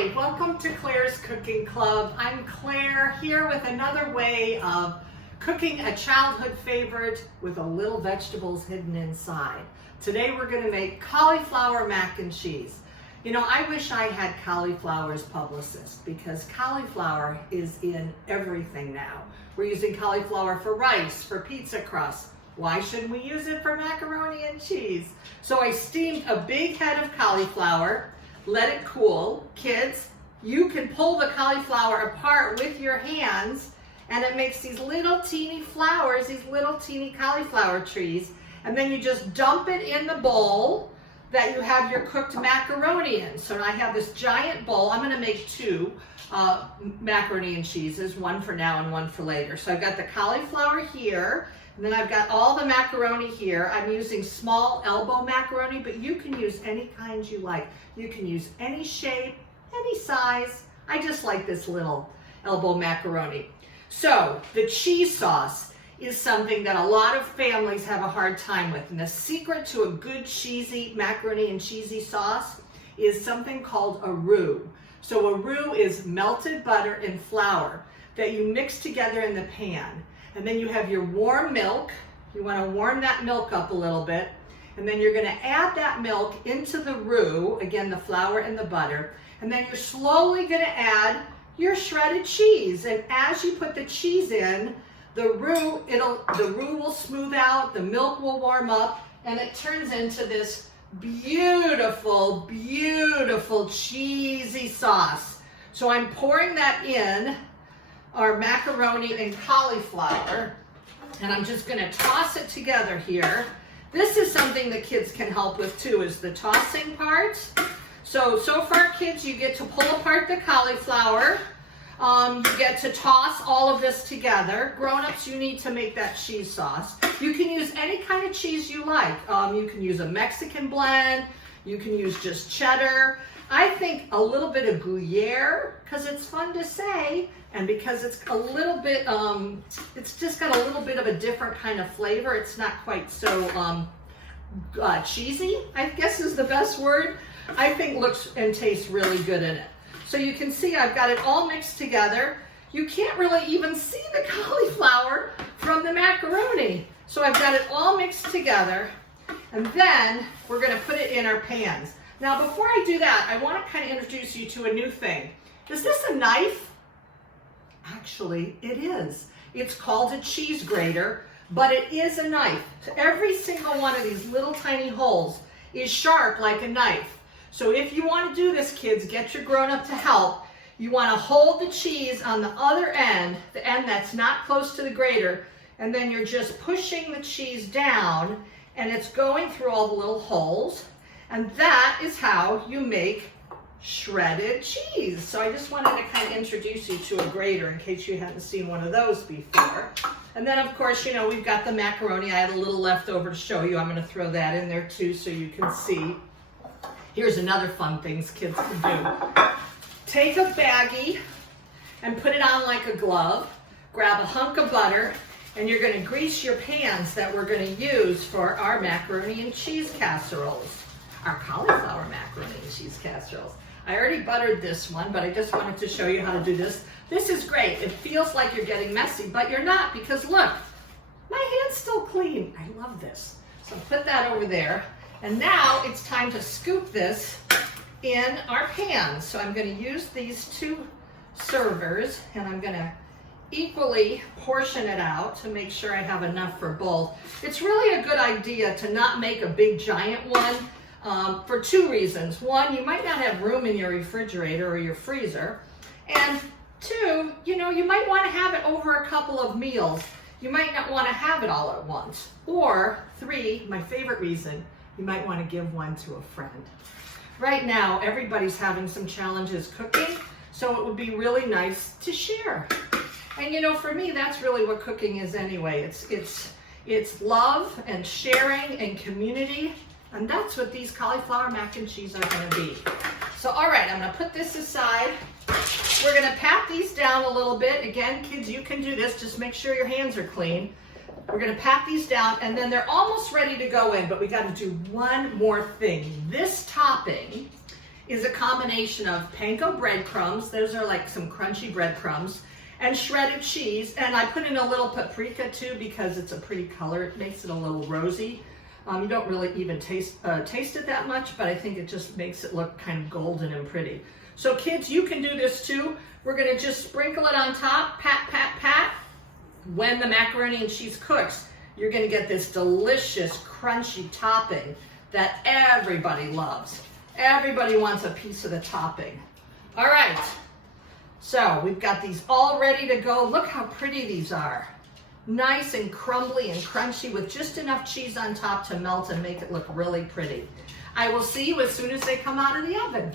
Hi, welcome to Claire's Cooking Club. I'm Claire here with another way of cooking a childhood favorite with a little vegetables hidden inside. Today we're going to make cauliflower mac and cheese. You know, I wish I had cauliflower's publicist because cauliflower is in everything now. We're using cauliflower for rice, for pizza crust. Why shouldn't we use it for macaroni and cheese? So I steamed a big head of cauliflower. Let it cool. Kids, you can pull the cauliflower apart with your hands and it makes these little teeny flowers, these little teeny cauliflower trees. And then you just dump it in the bowl that you have your cooked macaroni in. So I have this giant bowl. I'm going to make two macaroni and cheeses, one for now and one for later. So I've got the cauliflower here. And then I've got all the macaroni here. I'm using small elbow macaroni, but you can use any kind you like. You can use any shape, any size. I just like this little elbow macaroni. So the cheese sauce is something that a lot of families have a hard time with. And the secret to a good cheesy macaroni and cheesy sauce is something called a roux. So a roux is melted butter and flour that you mix together in the pan. And then you have your warm milk. You want to warm that milk up a little bit. And then you're going to add that milk into the roux, again, the flour and the butter. And then you're slowly going to add your shredded cheese. And as you put the cheese in, the roux will smooth out, the milk will warm up, and it turns into this beautiful, beautiful cheesy sauce. So I'm pouring that in our macaroni and cauliflower, and I'm just going to toss it together here. This is something the kids can help with too, is the tossing part. So far kids, you get to pull apart the cauliflower. You get to toss all of this together. Grown-ups, you need to make that cheese sauce. You can use any kind of cheese you like. You can use a Mexican blend. You can use just cheddar. I think a little bit of Gruyere, because it's fun to say, and because it's a little bit, it's just got a little bit of a different kind of flavor. It's not quite so cheesy, I guess is the best word. I think looks and tastes really good in it. So you can see I've got it all mixed together. You can't really even see the cauliflower from the macaroni. So I've got it all mixed together, and then we're going to put it in our pans. Now, before I do that, I want to kind of introduce you to a new thing. Is this a knife? Actually, it is. It's called a cheese grater, but it is a knife. So every single one of these little tiny holes is sharp like a knife. So if you want to do this, kids, get your grown-up to help. You want to hold the cheese on the other end, the end that's not close to the grater, and then you're just pushing the cheese down, and it's going through all the little holes. And that is how you make shredded cheese. So I just wanted to kind of introduce you to a grater in case you hadn't seen one of those before. And then of course, you know, we've got the macaroni. I had a little left over to show you. I'm going to throw that in there too so you can see. Here's another fun thing kids can do. Take a baggie and put it on like a glove. Grab a hunk of butter, and you're going to grease your pans that we're going to use for our macaroni and cheese casseroles. Our cauliflower macaroni and cheese casseroles. I already buttered this one, but I just wanted to show you how to do this. This is great. It feels like you're getting messy, but you're not, because look, my hand's still clean. I love this. So put that over there. And now it's time to scoop this in our pans. So I'm going to use these two servers, and I'm going to equally portion it out to make sure I have enough for both. It's really a good idea to not make a big giant one. For two reasons. One, you might not have room in your refrigerator or your freezer. And two, you know, you might want to have it over a couple of meals. You might not want to have it all at once. Or three, my favorite reason, you might want to give one to a friend. Right now, everybody's having some challenges cooking, so it would be really nice to share. And you know, for me, that's really what cooking is anyway. It's love and sharing and community. And that's what these cauliflower mac and cheese are going to be. So, all right, I'm going to put this aside. We're going to pat these down a little bit. Again, kids, you can do this. Just make sure your hands are clean. We're going to pat these down, and then they're almost ready to go in, but we got to do one more thing. This topping is a combination of panko breadcrumbs, those are like some crunchy breadcrumbs, and shredded cheese. And I put in a little paprika too because it's a pretty color. It makes it a little rosy. You don't really even taste it that much, but I think it just makes it look kind of golden and pretty. So kids, you can do this too. We're gonna just sprinkle it on top, pat, pat, pat. When the macaroni and cheese cooks, you're gonna get this delicious, crunchy topping that everybody loves. Everybody wants a piece of the topping. All right, so we've got these all ready to go. Look how pretty these are. Nice and crumbly and crunchy with just enough cheese on top to melt and make it look really pretty. I will see you as soon as they come out of the oven.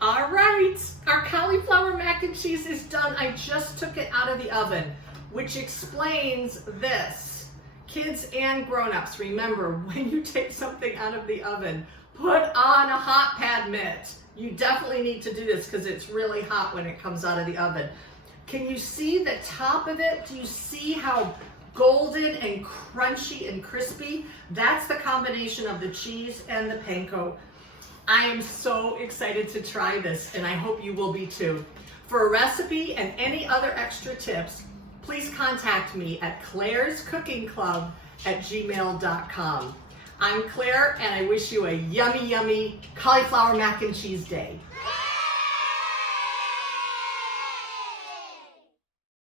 All right, our cauliflower mac and cheese is done. I just took it out of the oven, which explains this. Kids and grown-ups, remember, when you take something out of the oven, put on a hot pad mitt. You definitely need to do this because it's really hot when it comes out of the oven. Can you see the top of it? Do you see how golden and crunchy and crispy? That's the combination of the cheese and the panko. I am so excited to try this, and I hope you will be too. For a recipe and any other extra tips, please contact me at clairescookingclub@gmail.com. I'm Claire, and I wish you a yummy, yummy cauliflower mac and cheese day.